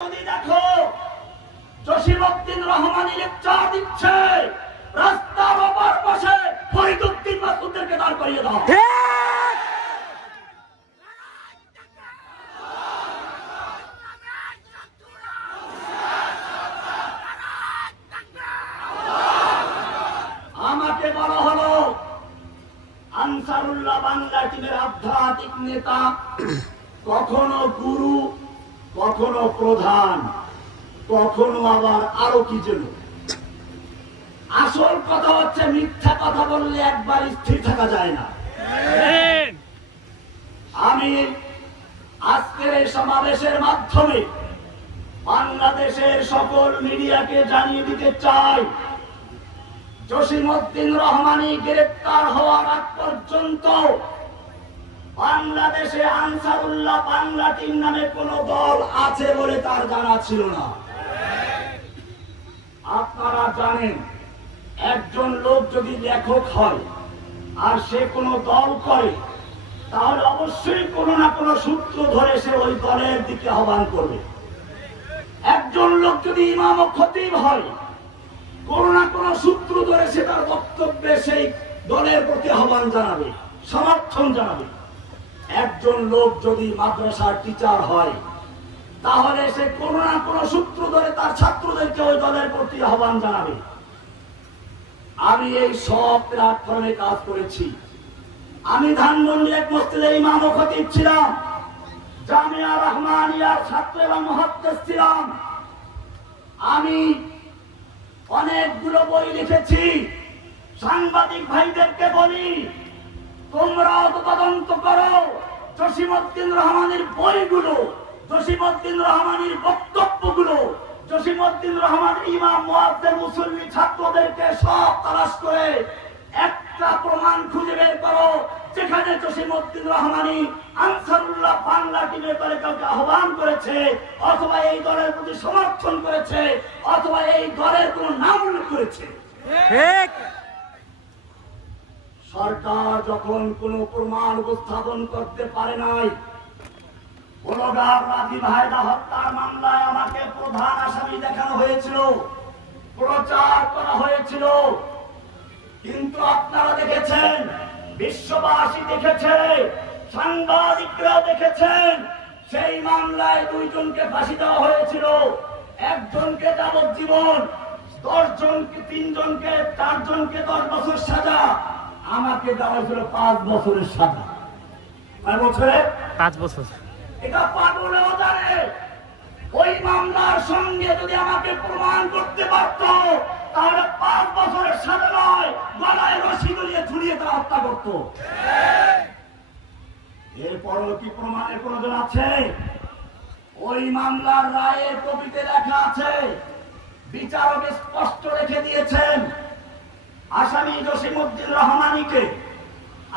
যদি দেখো জসিমউদ্দিন রহমানি লেকচার দিচ্ছে রাস্তার ওপর বসে ফরিদুদ্দিন মাসুদদেরকে দাঁড় করিয়ে দাও। আমাকে বলা হলো আনসারুল্লাহ বাংলা টিমের আধ্যাত্মিক নেতা কখনো গুরু কখনো প্রধান কখনো আবার আরও কি যেন। আসল কথা হচ্ছে মিথ্যা কথা বললে একবার স্থির থাকা যায় না। আমি আজকের এই সমাবেশের মাধ্যমে বাংলাদেশের সকল মিডিয়াকে জানিয়ে দিতে চাই জসিমউদ্দিন রহমানি গ্রেপ্তার হওয়ার আগ পর্যন্ত বাংলাদেশে আনসারুল্লাহ বাংলা টিম নামে কোন দল আছে বলে তার জানা ছিল না। আপনারা জানেন, একজন লোক যদি লেখক হয় আর সে কোনো দল করে, তাহলে অবশ্যই কোনো না কোনো সূত্র ধরে সে ওই দলের দিকে আহ্বান করবে। একজন লোক যদি ইমাম খতিব হয়, কোনো না কোনো সূত্র ধরে সে তার বক্তব্যে সেই দলের প্রতি আহ্বান জানাবে, সমর্থন জানাবে। একজন লোক যদি মাদ্রাসার টিচার হয়, তাহলে সে কোনো না কোনো সূত্র ধরে তার ছাত্রদেরকে ওই দলের প্রতি আহ্বান জানাবে। আমি এই সব প্ল্যাটফর্মে কাজ করেছি। আমি ধানমন্ডি এক মসজিদে ইমাম ও খতিব ছিলাম। জামিয়া রহমানিয়ার ছাত্র এবং মহাত্মা ছিলাম। আমি অনেকগুলো বই লিখেছি। সাংবাদিক ভাইদেরকে বলি তোমরাও তো তদন্ত করো। জসিমউদ্দিন রহমানের বইগুলো, জসিমউদ্দিন রহমানের বক্তব্যগুলো, জসিমউদ্দিন রহমান ইমাম মুসল্লি ছাত্রদেরকে সব তালাশ করে একটা প্রমাণ খুঁজে বের করো, যেখানে জসিমউদ্দিন রহমানি আনসারুল্লাহ বাংলা টিমের দলে কাউকে আহ্বান করেছে, অথবা এই দলের প্রতি সমর্থন করেছে, অথবা এই দলের কোনো নাম উল্লেখ করেছে। ঠিক। সরকার যখন কোনো প্রমাণ উপস্থাপন করতে পারে নাই বলগার রাজি ভাইদা হত্যার মামলায় আমাকে প্রধান আসামি দেখানো হয়েছিল, প্রচার করা হয়েছিল। কিন্তু আপনারা দেখেছেন, বিশ্ববাসী দেখেছে সাংবাদিকরা দেখেছেন, সেই মামলায় দুইজনকে ফাঁসি দেওয়া হয়েছিল। একজনকে যাবজ্জীবন দশ জনকে তিনজনকে, চারজনকে দশ বছর সাজা। আমাকে দেওয়া হয়েছিল পাঁচ বছরের সাজা। কয় বছরে? পাঁচ বছর। এটা পাগলেও জানে ওই মামলার সঙ্গে যদি আমাকে প্রমাণ করতে পারত তাহলে পাঁচ বছরের সাজা নয় গলায় রশি দলিয়ে ঝুলিয়ে তারা হত্যা করত। এরপরও কি প্রমাণের প্রয়োজন আছে? ওই মামলার রায়ের কবিতে লেখা আছে বিচারক স্পষ্ট রেখে দিয়েছেন আসামি জসিমুদ্দিন রহমানিকে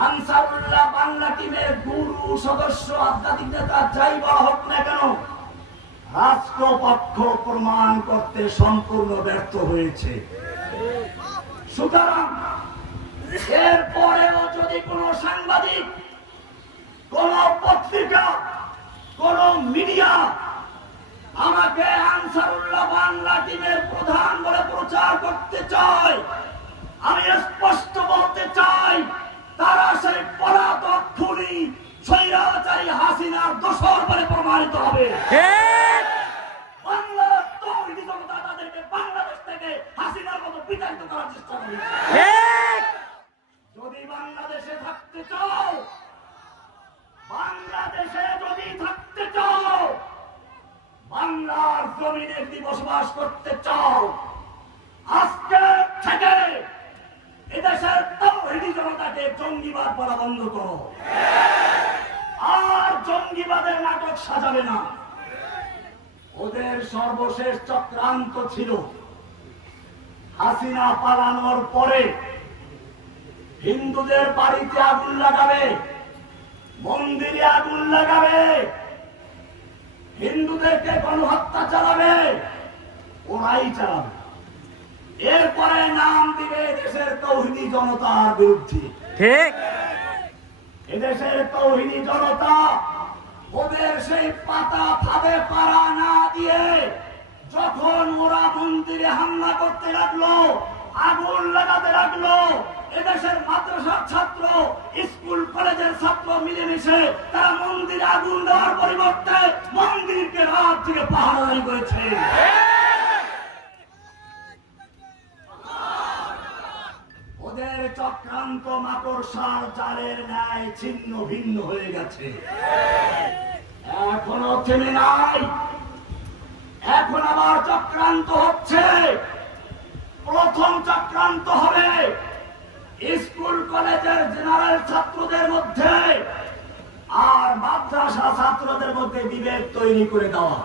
আনসারুল্লাহ বাংলা টিমের গুরু, সদস্য, আধ্যাত্মিক নেতা যাই বলা হোক না কেন, রাষ্ট্রপক্ষ প্রমাণ করতে সম্পূর্ণ ব্যর্থ হয়েছে। সুতরাং এরপরেও যদি কোনো সাংবাদিক, কোন পত্রিকা, কোন মিডিয়া আমাকে আনসারুল্লাহ বাংলা টিমের প্রধান বলে প্রচার করতে চায় আমি স্পষ্ট বলতে চাই তারা সেই পলাতক খুনি স্বৈরাচারী হাসিনার দোষর বলে প্রমাণিত হবে। ঠিক। বাংলার তৌহিদি জনতা তাদেরকে বাংলাদেশ থেকে হাসিনার মতো বিতাড়িত করার চেষ্টা করেছে যদি বাংলাদেশে থাকতে চাও বাংলাদেশে যদি থাকতে চাও বাংলার জমিনে যদি বসবাস করতে চাও আজকে থেকে এদেশের তৌহিদি জনতাকে জঙ্গিবাদ বন্ধ করো। আর জঙ্গিবাদের নাটক সাজাবে না। ওদের সর্বশেষ চক্রান্ত ছিল হাসিনা পালানোর পরে হিন্দুদের বাড়িতে আগুন লাগাবে, মন্দিরে আগুন লাগাবে, হিন্দুদেরকে গণহত্যা চালাবে, ওরাই চালাবে। এরপরে নাম দিবে দেশের তৌহিদি জনতার বিরুদ্ধে। ঠিক। এদেশের তৌহিদি জনতা ওদের সেই পাতা ফাঁদে পাড়া না দিয়ে যখন ওরা মন্দিরে হামলা করতে লাগল আগুন লাগাতে লাগল এদেশের মাদ্রাসার ছাত্র স্কুল কলেজের ছাত্র মিলেমিশে তারা মন্দিরে আগুন দেওয়ার পরিবর্তে মন্দিরকে রাত থেকে পাহাড়ি করেছে ওদের চক্রান্ত মাকড়সার জালের ন্যায় ছিন্ন ভিন্ন হয়ে গেছে। এখনও থেমে নাই। এখন আবার চক্রান্ত হচ্ছে। প্রথম চক্রান্ত হবে স্কুল, কলেজের জেনারেল ছাত্রদের মধ্যে আর মাদ্রাসা ছাত্রদের মধ্যে বিভেদ তৈরি করে দেওয়া।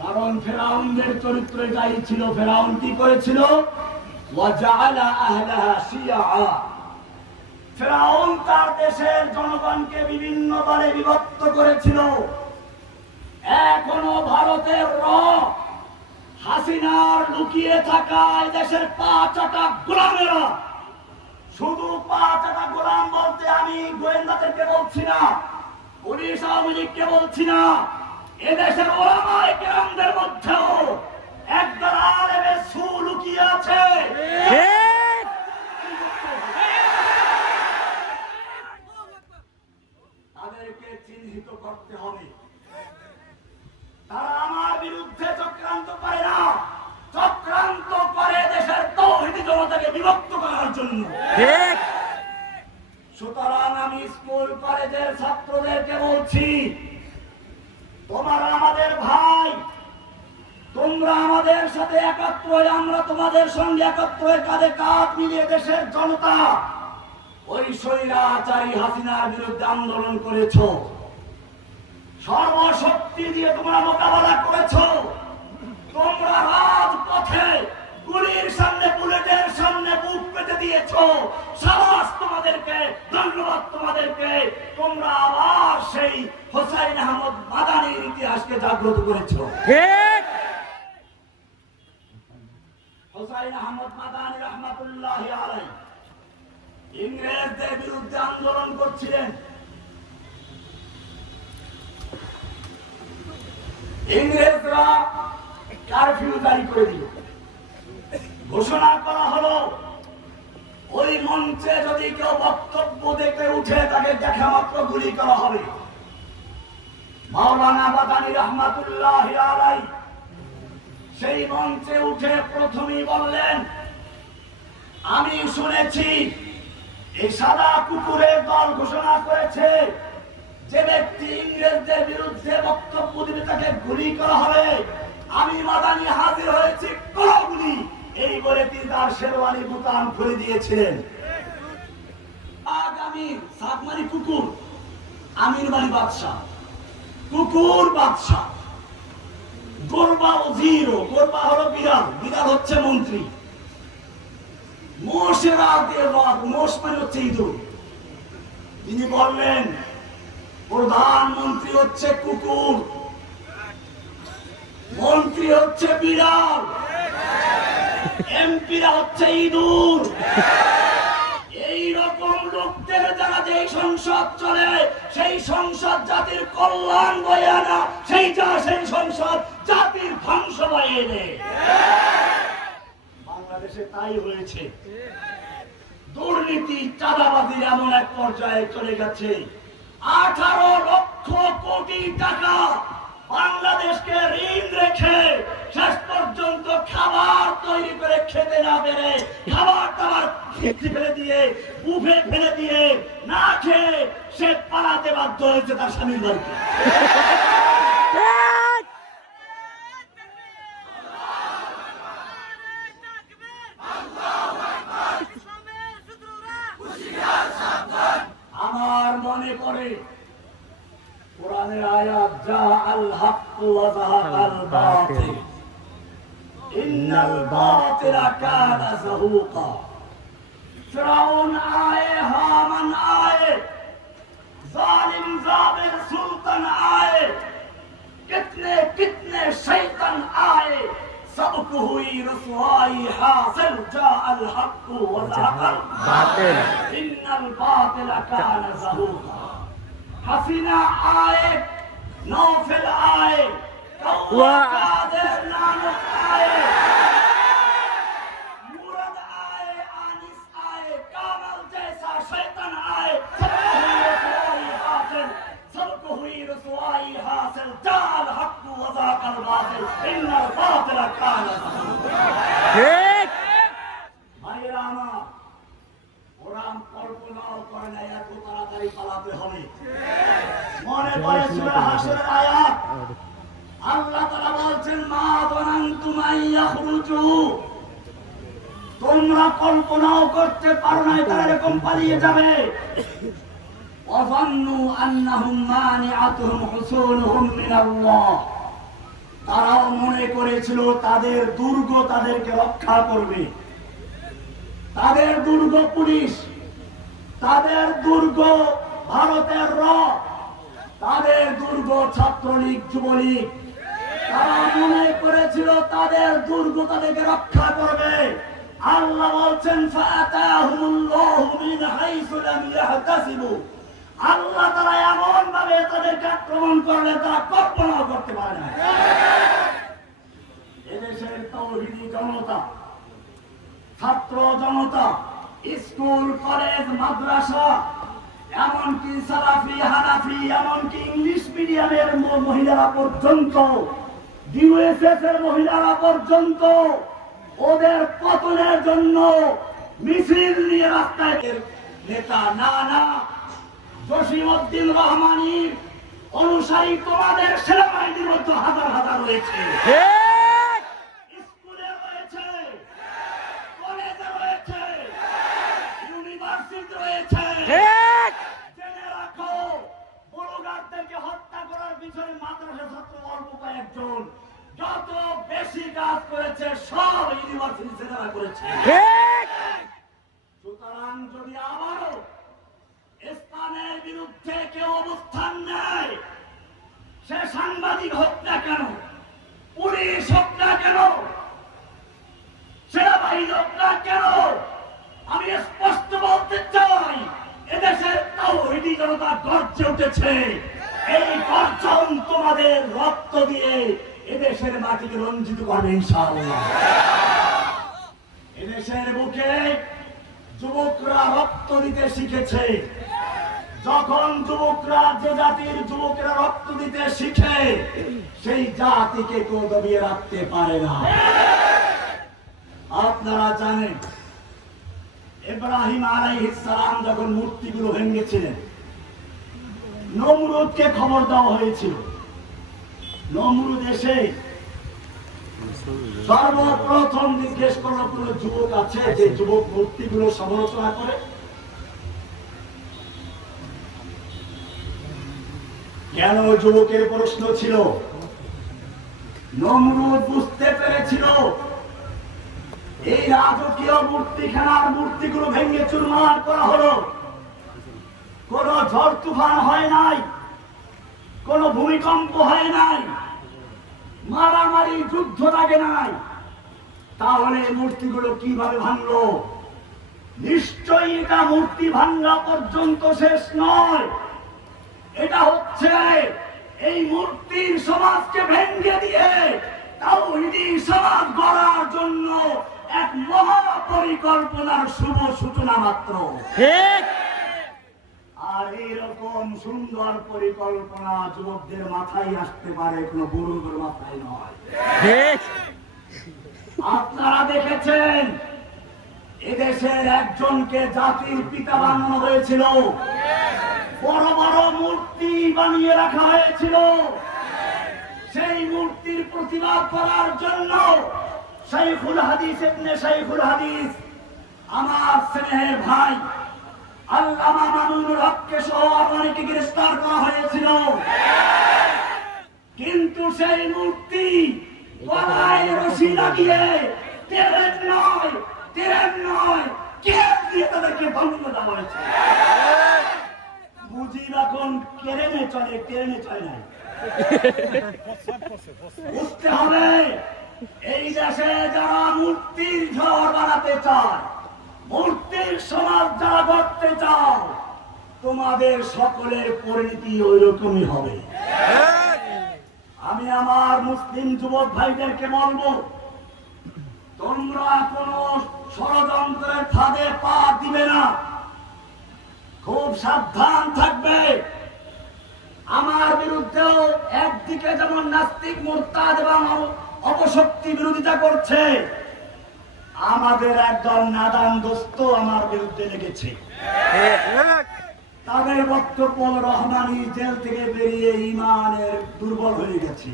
কারণ ফেরাউনদের চরিত্রে যাই ছিল, ফেরাউন কি করেছিল? وَجَعَلَ أَهْلَهَا شِيَعًا ফেরাউন তার দেশের জনগণকে বিভিন্ন দলে বিভক্ত করেছিল এখনো ভারতের র হাসিনার লুকিয়ে থাকা এই দেশের পাঁচটা গোলামেরা শুধু পাঁচটা গোলাম বলতে আমি গোয়েন্দাদেরকে বলছি না পুলিশ আওয়ামী লীগকে বলছি না এদেশের ওলামায় কেরামদের মধ্যেও একদল আলেমের সু লুকিয়ে আছে। তাদেরকে চিহ্নিত করতে হবে। তারা আমার বিরুদ্ধে চক্রান্ত করে না। চক্রান্ত করে দেশের তৌহিদি জনতাকে বিভক্ত করার জন্য। সুতরাং আমি স্কুল কলেজের ছাত্রদেরকে বলছি তোমরা আমাদের ভাই তোমরা আমাদের সাথে একত্র হয়ে, আমরা তোমাদের সঙ্গে একত্র হয়ে কাঁধে কাঁধ মিলিয়ে দেশের জনতা ওই স্বৈরাচারী হাসিনার বিরুদ্ধে আন্দোলন করেছ। সর্বশক্তি দিয়ে তোমরা মোকাবেলা করেছ। তোমরা রাজপথে গুলির সামনে, বুলেটের সামনে বুক পেতে দিয়েছ। সাহস তোমাদেরকে, ধন্যবাদ তোমাদেরকে। তোমরা আবার সেই হোসাইন আহমদ মাদানির ইতিহাসকে জাগ্রত করেছ। ঠিক ইংরেজদের বিরুদ্ধে আন্দোলন করছিলেন। ইংরেজরা কারফিউ জারি করে দিল। ঘোষণা করা হলো, ওই মঞ্চে যদি কেউ বক্তব্য দেখে উঠে তাকে দেখা মাত্র গুলি করা হবে। মাওলানা বাদানি রহমাতুল্লাহ আলাই সেই মঞ্চে উঠে প্রথমেই বললেন, আমি শুনেছি, এই সাদা কুকুরের দল ঘোষণা করেছে যে ব্যক্তি ইংরেজদের বিরুদ্ধে বক্তব্য দিবে, তাকে গুলি করা হবে। আমি মাদানি হাজির হয়েছি করো গুলি এই বলে তিনি তার শেরওয়ানি বুতাম খুলে দিয়েছিলেন। আগামী সাতমানি কুকুর, আমির বাড়ি বাদশাহ, কুকুর বাদশাহ। গোরবা ও জিরো গোরবা হলো বিড়াল বিড়াল হচ্ছে মন্ত্রী। রব মোষ মানে হচ্ছে ইঁদুর। তিনি বললেন, প্রধানমন্ত্রী হচ্ছে কুকুর, মন্ত্রী হচ্ছে বিড়াল, এমপিরা হচ্ছে ইঁদুর। লোকদের সংসদ চলে, সেই সংসদ জাতির কল্যাণ বয়ে আনা সেই যা সেই সংসদ জাতির ধ্বংস বয়ে এনে বাংলাদেশে তাই হয়েছে। দুর্নীতি চাঁদাবাজির এমন এক পর্যায়ে চলে গেছে। আঠারো লক্ষ কোটি টাকা বাংলাদেশকে ঋণ রেখে শেষ পর্যন্ত খাবার তৈরি করে খেতে না পেরে খাবার টাবার খেতে ফেলে দিয়ে, বুফে ফেলে দিয়ে না খেয়ে সে পালাতে বাধ্য হয়েছে তার স্বামীর বাড়িতে। الأمر قرآن الآيات جاء الحق وزهق الباطل. إن الباطل كان زهوقا. فرعون آئے هامن آئے ظالم زابر سلطن آئے کتنے کتنے شیطن آئے سب کو ہوئی رسوائی حاصل جاء الحق وزهق الباطل. إن الباطل كان زهوقا. হাসিনা আয়ে নৌফেল আয়ে ওয়া। কাদের নানক আয়ে मुराद आए आनिस आए कामल जैसा शैतान आए सबको हुई रसवाई हासिल जाल हक वजाक अल बातिल इन अल बातिल कान হবে। মনে পড়ে সূরা হাসরের আয়াত, আল্লাহ তাআলা বলছেন, মা আইয়াখরুজু তোমরা কল্পনাও করতে পারো না তারা এরকম পালিয়ে যাবে। তারাও মনে করেছিল, তাদের দুর্গ তাদেরকে রক্ষা করবে। তাদের দুর্গ পুলিশ, তাদের দুর্গ ভারতের র তাদের দুর্গ ছাত্রলীগ, যুবলীগ, তারা মনে করেছিল তাদের দুর্গ তাদেরকে রক্ষা করবে। আল্লাহ বলছেন আল্লাহ তারা এমন ভাবে তাদেরকে আক্রমণ করলে তারা কল্পনাও করতে পারে না। এদেশের তৌহিদি জনতা, ছাত্র জনতা, স্কুল, কলেজ, মাদ্রাসা এমনকি সালাফি, হানাফি, এমনকি ইংলিশ মিডিয়ামের মহিলারা পর্যন্ত ডিওএসএস এর মহিলারা পর্যন্ত ওদের পতনের জন্য মিছিল নিয়ে রাস্তায় নেতা, না না, জসিমউদ্দিন রহমানির অনুসারী তোমাদের সেনাবাহিনীর মধ্যে হাজার হাজার রয়েছে ঠিক স্কুলে রয়েছে কলেজে রয়েছে ইউনিভার্সিটি রয়েছে ঠিক জেনে রাখো বড়গারদেরকে হত্যা করার পিছনে মাদ্রাসা ছাত্র অল্প কয়েকজন যত বেশি কাজ করেছে সব ইউনিভার্সিটি ছেলেরা করেছে। সুতরাং যদি আবারও ইসলামের বিরুদ্ধে কেউ অবস্থান নেয় সে সাংবাদিক হোক না কেন পুলিশ হোক না কেন সেনাবাহিনী হোক না কেন আমি স্পষ্ট বলতে চাই এদেশের তাওহিদি জনতা গর্জে উঠেছে। এই গর্জন তোমাদের রক্ত দিয়ে এদেশের মাটিকে রঞ্জিত করবে ইনশাআল্লাহ। এদেশের বুকে যুবকরা রক্ত দিতে শিখেছে। যখন যুবকরা যে জাতির যুবকেরা রক্ত দিতে শিখে, সেই জাতিকে কেউ দবিয়ে রাখতে পারে না। আপনারা জানেন, ইব্রাহিম আলাইহিস সালাম যখন মূর্তিগুলো ভেঙেছিলেন নমরুদকে খবর দেওয়া হয়েছিল। নমরুদ এসে সর্বপ্রথম জিজ্ঞেস করল, কোন যুবক আছে? যে যুবক মূর্তিগুলো সমালোচনা করে? কেন যুবকের প্রশ্ন ছিল? নমরুদ বুঝতে পেরেছিল, এই রাজকীয় মূর্তিখানার মূর্তিগুলো ভেঙে চুরমার করা হলো। কোন ঝড় তুফান হয় নাই, কোন ভূমিকম্প হয় নাই, মারামারি যুদ্ধ লাগে নাই। তাহলে মূর্তিগুলো কীভাবে ভাঙলো? নিশ্চয়ই এটা মূর্তি ভাঙ্গা পর্যন্ত শেষ নয়। এটা হচ্ছে এই মূর্তির সমাজকে ভেঙে দিয়ে তাও সমাজ গড়ার জন্য এক মহা পরিকল্পনার শুভ সূচনা মাত্র। ঠিক। আর এইরকম সুন্দর পরিকল্পনা যুবকদের মাথায় আসতে পারে কোনো বুড়োদের মাথায় নয়। আপনারা দেখেছেন এদেশের একজনকে জাতির পিতা বানানো হয়েছিল। বড় বড় মূর্তি বানিয়ে রাখা হয়েছিল। সেই মূর্তির প্রতিবাদ করার জন্য শাইখুল হাদিস ইবনে শাইখুল হাদিস আমার স্নেহের ভাই আল্লামা মামুনুল হককে সহ কেরেনে চলে কেরেনে চলে বুঝতে হবে, এই দেশে যারা মূর্তির ঝড় বানাতে চায় মূর্তির সমাজ যারা গড়তে চাও, তোমাদের সকলের পরিণতি ওই রকমই হবে। আমি আমার মুসলিম যুবক ভাইদেরকে বলব, তোমরা কোন ষড়যন্ত্রের ফাঁদে পা দিবে না। খুব সাবধান থাকবে। আমার বিরুদ্ধেও একদিকে যেমন নাস্তিক মোরতাদ এবং অপশক্তি বিরোধিতা করছে আমাদের একদল নাদান দোস্ত আমার বিরুদ্ধে লেগেছে। তাদের বক্তব্য রহমানি জেল থেকে বেরিয়ে ইমানের দুর্বল হয়ে গেছে।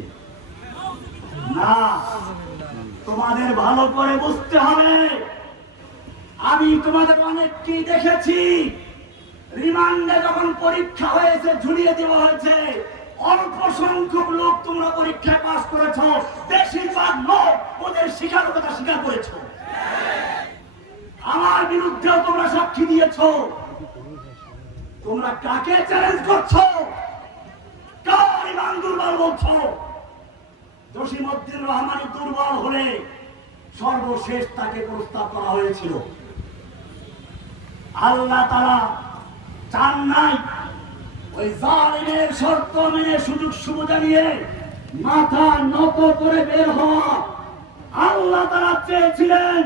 না তোমাদের ভালো করে বুঝতে হবে। আমি তোমাদের অনেককেই দেখেছি। রিমান্ডে যখন পরীক্ষা হয়েছে ঝুলিয়ে দেওয়া হয়েছে অল্প সংখ্যক লোক তোমরা পরীক্ষায় পাশ করেছ। বেশিরভাগ লোক ওদের স্বীকারকতা স্বীকার করেছ। আমার বিরুদ্ধেও তোমরা সাক্ষী দিয়েছ। তোমরা কাকে চ্যালেঞ্জ করছ? দুর্বল বলছো? জসিমউদ্দিন রহমানি দুর্বল হলে সর্বশেষ তাকে প্রস্তাব করা হয়েছিল। আল্লাহ তারা চান নাই ওই জালিমের শর্ত মেনে সুযোগ সুবিধা নিয়ে মাথা নত করে বের হওয়া। আল্লাহ তারা চেয়েছিলেন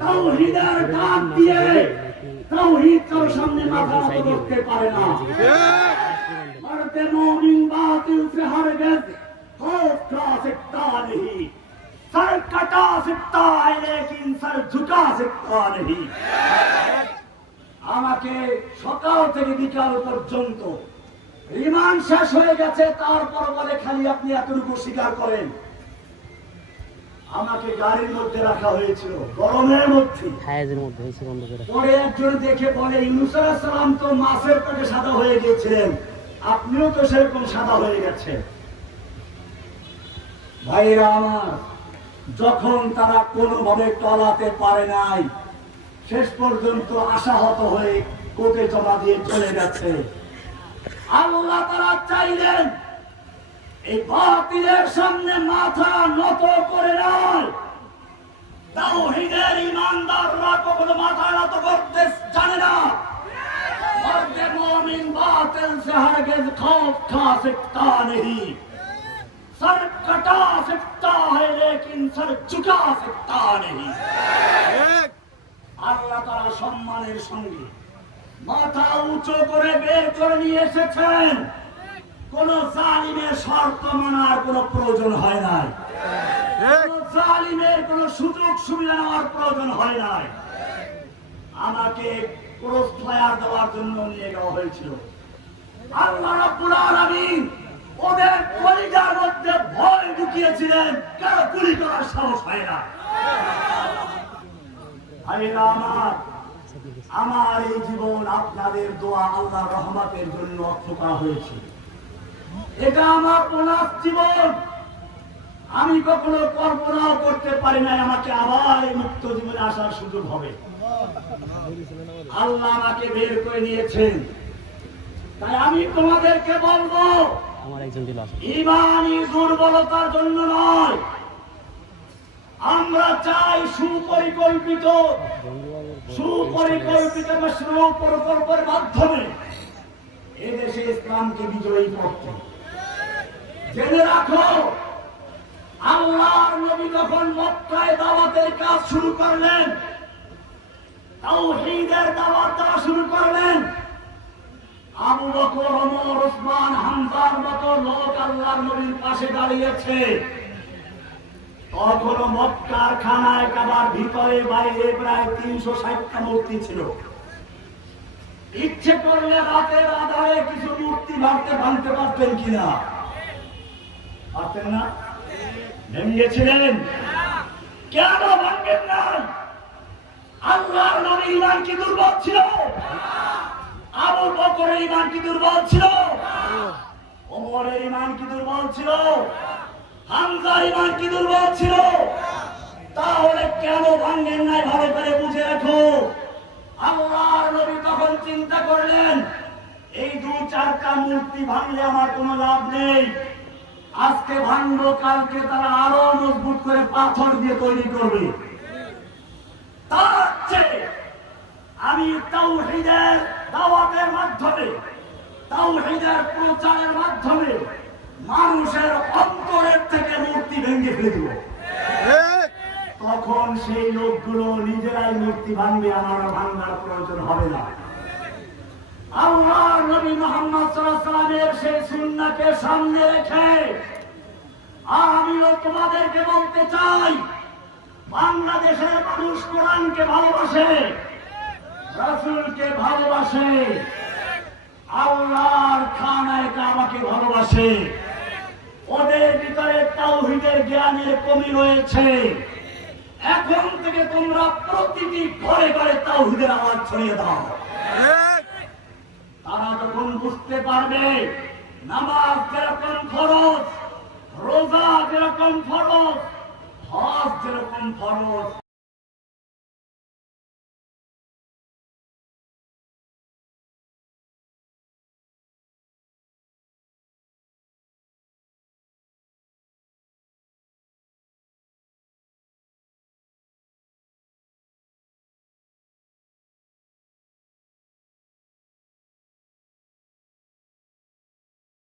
তাওহীদের ডাক দিয়ে তাওহীদ কারো সামনে মাথা নত করতে পারে না मर्द मोमिन बातिल से हरगिज खौफ खा सकता नहीं सर कटा सकता है लेकिन सर झुका सकता नहीं আমাকে সকাল থেকে বিকাল পর্যন্ত রিমান্ড শেষ হয়ে গেছে তারপর বলে খালি আপনি এতটুকু স্বীকার করেন আমাকে গাড়ির মধ্যে রাখা হয়েছিল গরমের মধ্যে। হায়াজের মধ্যে হয়েছে বন্ধ করে পরে একজন দেখে বলে ইউনুসার সালাম তো মাছের পেটে সাদা হয়ে গেছিলেন আপনিও তো সেরকম সাদা হয়ে গেছেন। ভাইরা আমার যখন তারা কোনোভাবে টলাতে পারে নাই শেষ পর্যন্ত আশাহত হয়ে কোর্টে জমা দিয়ে চলে গেছে। আল্লাহ তারা চাইলেন এই বাতিলের সামনে মাথা নত করে নয় তাওহীদের ইমানদাররা কখনো মাথা নত করতে জানে না मर्द मोमिन बातिल से हरगिज खौफ खा सकता नहीं सर कटा सकता है लेकिन सर झुका सकता नहीं আল্লাহ তারা সম্মানের সঙ্গে মাথা উঁচু করে বের করে নিয়ে এসেছেন কোন জালিমের শর্ত মানার কোনো প্রয়োজন হয় নাই। জালিমের কোন সুযোগ সুবিধা নেওয়ার প্রয়োজন হয় নাই। আমাকে ক্রস দেওয়ার জন্য নিয়ে যাওয়া হয়েছিল। আল্লাহ রাব্বুল আলামিন ওদের কলিজার মধ্যে ভয় ঢুকিয়েছিলেন, কেন গুলি করার সাহস হয় না? ভাইরা আমার আমার এই জীবন আপনাদের দোয়া আল্লাহ রহমতের জন্য অর্থ করা হয়েছে। এটা আমার প্রলাপ জীবন। আমি কখনো কল্পনাও করতে পারি নাই আমাকে আবার এই মুক্ত জীবনে আসার সুযোগ হবে। আল্লাহ আমাকে বের করে নিয়েছেন তাই আমি তোমাদেরকে বলব ইমানই দুর্বলতার জন্য নয়। আমরা চাই সুপরিকল্পিত সুপরিকল্পিত প্রকল্পের মাধ্যমে এদেশে ইসলামকে বিজয়ী করতে। জেনে রাখো, আল্লাহর নবী যখন মক্কায় দাওয়াতের কাজ শুরু করলেন, তাওহীদের দাওয়াত দেওয়া শুরু করলেন, আবু বকর, ওমর, ওসমান, হামজার মতো লোক আল্লাহর নবীর পাশে দাঁড়িয়েছে। তখনও মক্কার খানায় কাবার ভিতরে বাইরে প্রায় তিনশো ষাটটা মূর্তি ছিল। ইচ্ছে করলে রাতের আধারে কিছু মূর্তি ভাঙতে ভাঙতে পারতেন কিনা? পারতেন না? কেন ভাঙবেন না? আল্লাহর নবী ইমান কি দুর্বল ছিল? আবু বকরের ইমান কি দুর্বল ছিল? ওমরের ইমান কি দুর্বল ছিল? হামজার ইমান কি দুর্বল ছিল? তাহলে কেন ভাঙ্গেন নাই ভালো করে বুঝে রাখো। আল্লাহর নবী তখন চিন্তা করলেন, এই দু চারটা মূর্তি ভাঙলে আমার কোনো লাভ নেই। আজকে ভাঙবো কালকে তারা আরও মজবুত করে পাথর দিয়ে তৈরি করবে। তার চেয়ে আমি তাওহীদের দাওয়াতের মাধ্যমে, তাওহীদের প্রচারের মাধ্যমে মানুষের অন্তরের থেকে মূর্তি ভেঙে ফেলে দিব। তখন সেই লোকগুলো নিজেরাই মূর্তি ভাঙবে, আমার ভাঙার প্রয়োজন হবে না। আল্লাহ নবী সেই সুন্নাকে সামনে রেখে তোমাদেরকে বলতে চাই, বাংলাদেশের মানুষ কোরআনকে ভালোবাসে, রাসূলকে ভালোবাসে, আল্লাহর খানায় আমাকে ভালোবাসে। ওদের ভিতরে তাওহীদের জ্ঞানের কমি রয়েছে। এখন থেকে তোমরা প্রতিটি ঘরে ঘরে তাওহীদের আওয়াজ ছড়িয়ে দাও। তারা যখন বুঝতে পারবে, নামাজ যেরকম খরচ রোজা যেরকম খরচ হজ যেরকম ফরজ